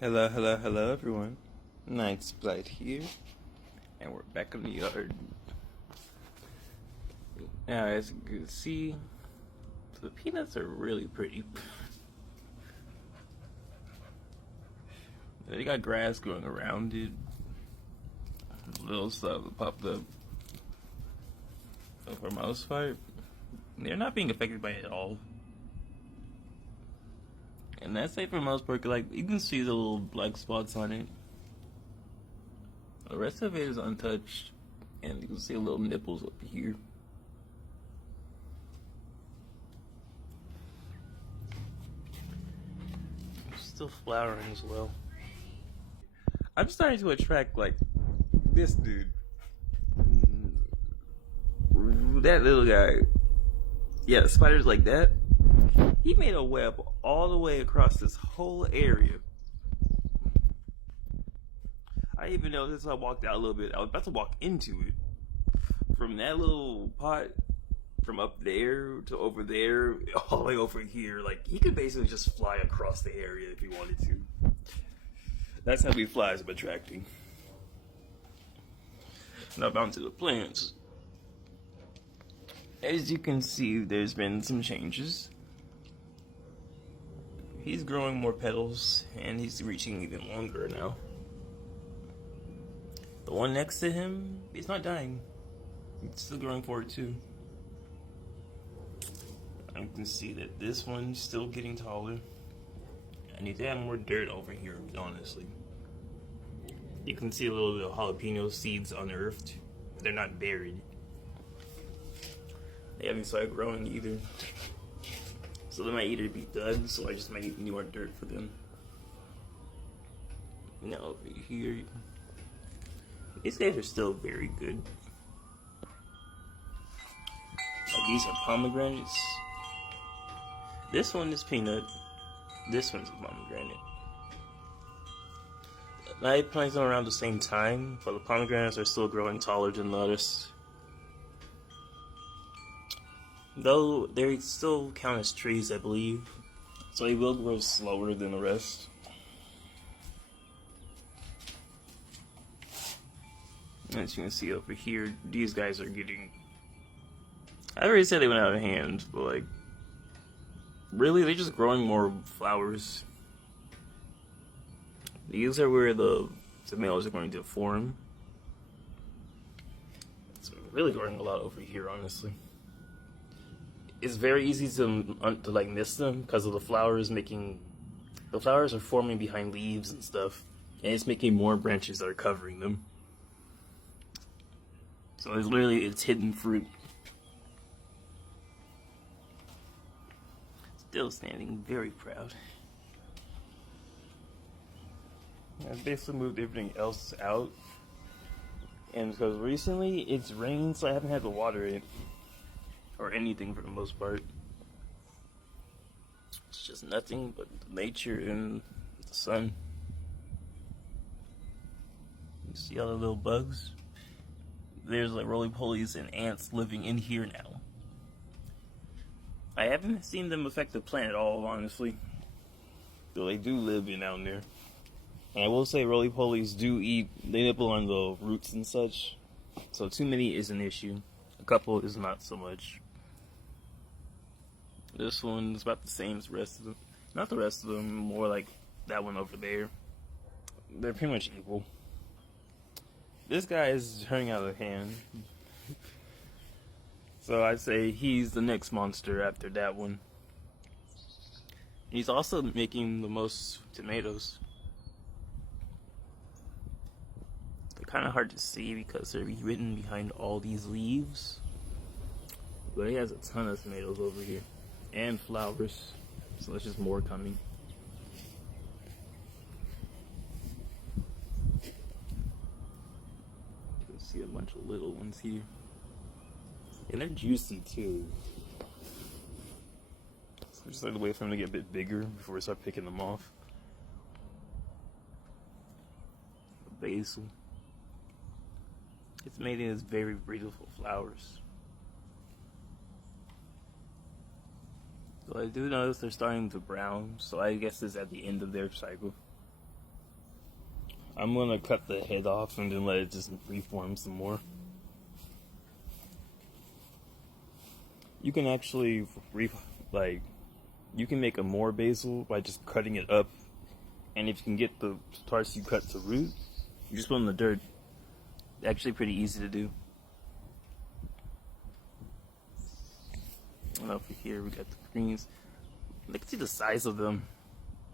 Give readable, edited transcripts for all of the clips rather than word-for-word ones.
Hello, hello, hello, everyone. Night's Blight here, and we're back in the yard. Now, as you can see, the peanuts are really pretty. They got grass growing around it, little stuff that popped up. So for the most part, they're not being affected by it at all. And that's like for the most part, like you can see the little black spots on it. The rest of it is untouched, and you can see little nipples up here. Still flowering as well. I'm starting to attract like this dude. That little guy. Yeah, spiders like that. He made a web all the way across this whole area. I even noticed I walked out a little bit. I was about to walk into it. From that little pot, from up there to over there, all the way over here. Like, he could basically just fly across the area if he wanted to. That's how he flies I'm attracting. Now bound to the plants. As you can see, there's been some changes. He's growing more petals, and he's reaching even longer now. The one next to him, he's not dying. He's still growing forward too. I can see that this one's still getting taller. I need to add more dirt over here, honestly. You can see a little bit of jalapeno seeds unearthed. They're not buried. They haven't started growing either. So they might either be done, so I just might need more dirt for them. Now over here, these guys are still very good. These are pomegranates. This one is peanut. This one's a pomegranate. I planted them around the same time, but the pomegranates are still growing taller than the others. Though they still count as trees, I believe, so they will grow slower than the rest. As you can see over here, these guys are getting... I already said they went out of hand, but like... really, they're just growing more flowers. These are where the males are going to form. It's really growing a lot over here, honestly. It's very easy to like miss them because of the flowers making... the flowers are forming behind leaves and stuff, and it's making more branches that are covering them. So it's literally, it's hidden fruit. Still standing, very proud. I've basically moved everything else out, and because recently it's rained, so I haven't had to water it or anything for the most part. It's just nothing but nature and the sun. You see all the little bugs? There's like roly-polies and ants living in here now. I haven't seen them affect the plant at all, honestly. Though they do live in down there. And I will say roly-polies do eat, they nibble on the roots and such. So too many is an issue. A couple is not so much. This one is about the same as the rest of them. Not the rest of them, more like that one over there. They're pretty much equal. This guy is turning out of hand. So I'd say he's the next monster after that one. He's also making the most tomatoes. They're kind of hard to see because they're hidden behind all these leaves. But he has a ton of tomatoes over here. And flowers. So there's just more coming. You can see a bunch of little ones here. And they're juicy too. So I just like to wait for them to get a bit bigger before we start picking them off. The basil. It's made in its very beautiful flowers. So I do notice they're starting to brown, so I guess this is at the end of their cycle. I'm gonna cut the head off and then let it just reform some more. You can actually you can make a more basil by just cutting it up, and if you can get the parts you cut to root, you just put them in the dirt. Actually pretty easy to do. And over here we got the greens. Look at the size of them.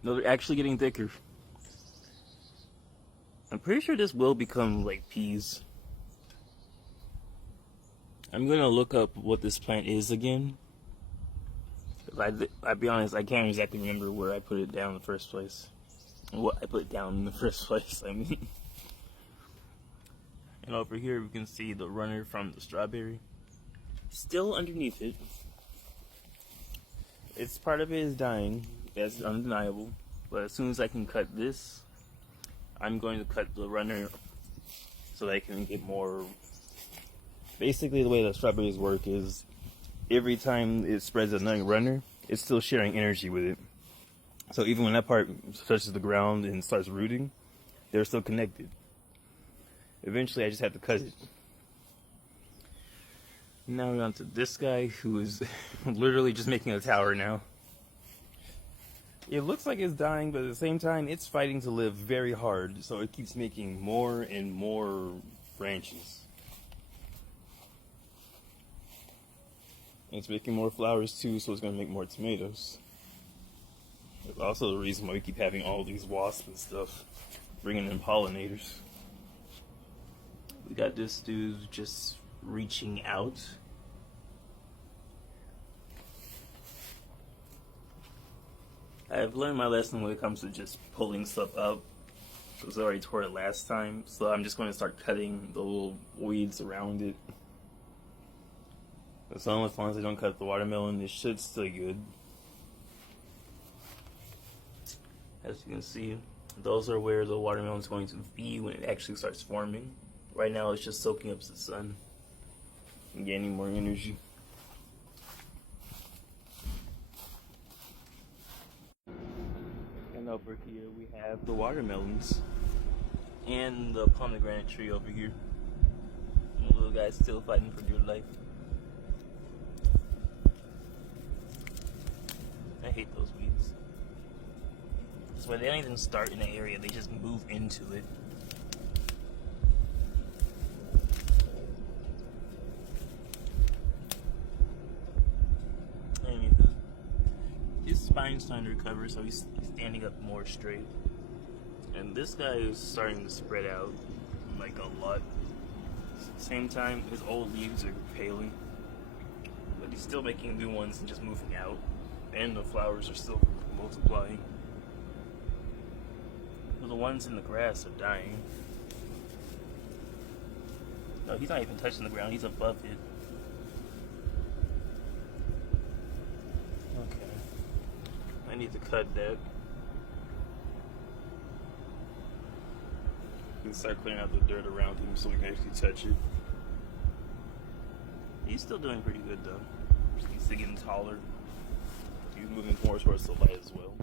No, they're actually getting thicker. I'm pretty sure this will become like peas. I'm gonna look up what this plant is again. I'll be honest, I can't exactly remember where I put it down in the first place. What I put down in the first place, I mean. And over here we can see the runner from the strawberry. Still underneath it. It's part of it is dying, that's undeniable. But as soon as I can cut this, I'm going to cut the runner so that I can get more. Basically, the way the strawberries work is every time it spreads another runner, it's still sharing energy with it. So even when that part touches the ground and starts rooting, they're still connected. Eventually, I just have to cut it. Now we're on to this guy who is literally just making a tower now. It looks like it's dying, but at the same time, it's fighting to live very hard, so it keeps making more and more branches. And it's making more flowers too, so it's going to make more tomatoes. That's also the reason why we keep having all these wasps and stuff, bringing in pollinators. We got this dude just reaching out. I've learned my lesson when it comes to just pulling stuff up, because I already tore it last time, so I'm just going to start cutting the little weeds around it. As long as I don't cut the watermelon, it should stay good. As you can see, those are where the watermelon is going to be when it actually starts forming. Right now it's just soaking up the sun and gaining more energy. And over here we have the watermelons and the pomegranate tree over here. And the little guy's still fighting for dear life. I hate those weeds. That's why they don't even start in the area, they just move into it. Anywho, his spine's starting to recover, so he's standing up more straight. And this guy is starting to spread out, like a lot. At the same time, his old leaves are paling. But he's still making new ones and just moving out. And the flowers are still multiplying. But the ones in the grass are dying. No, he's not even touching the ground, he's above it. Okay. I need to cut that. And start clearing out the dirt around him so we can actually touch it. He's still doing pretty good though. He's still getting taller. He's moving more towards the light as well.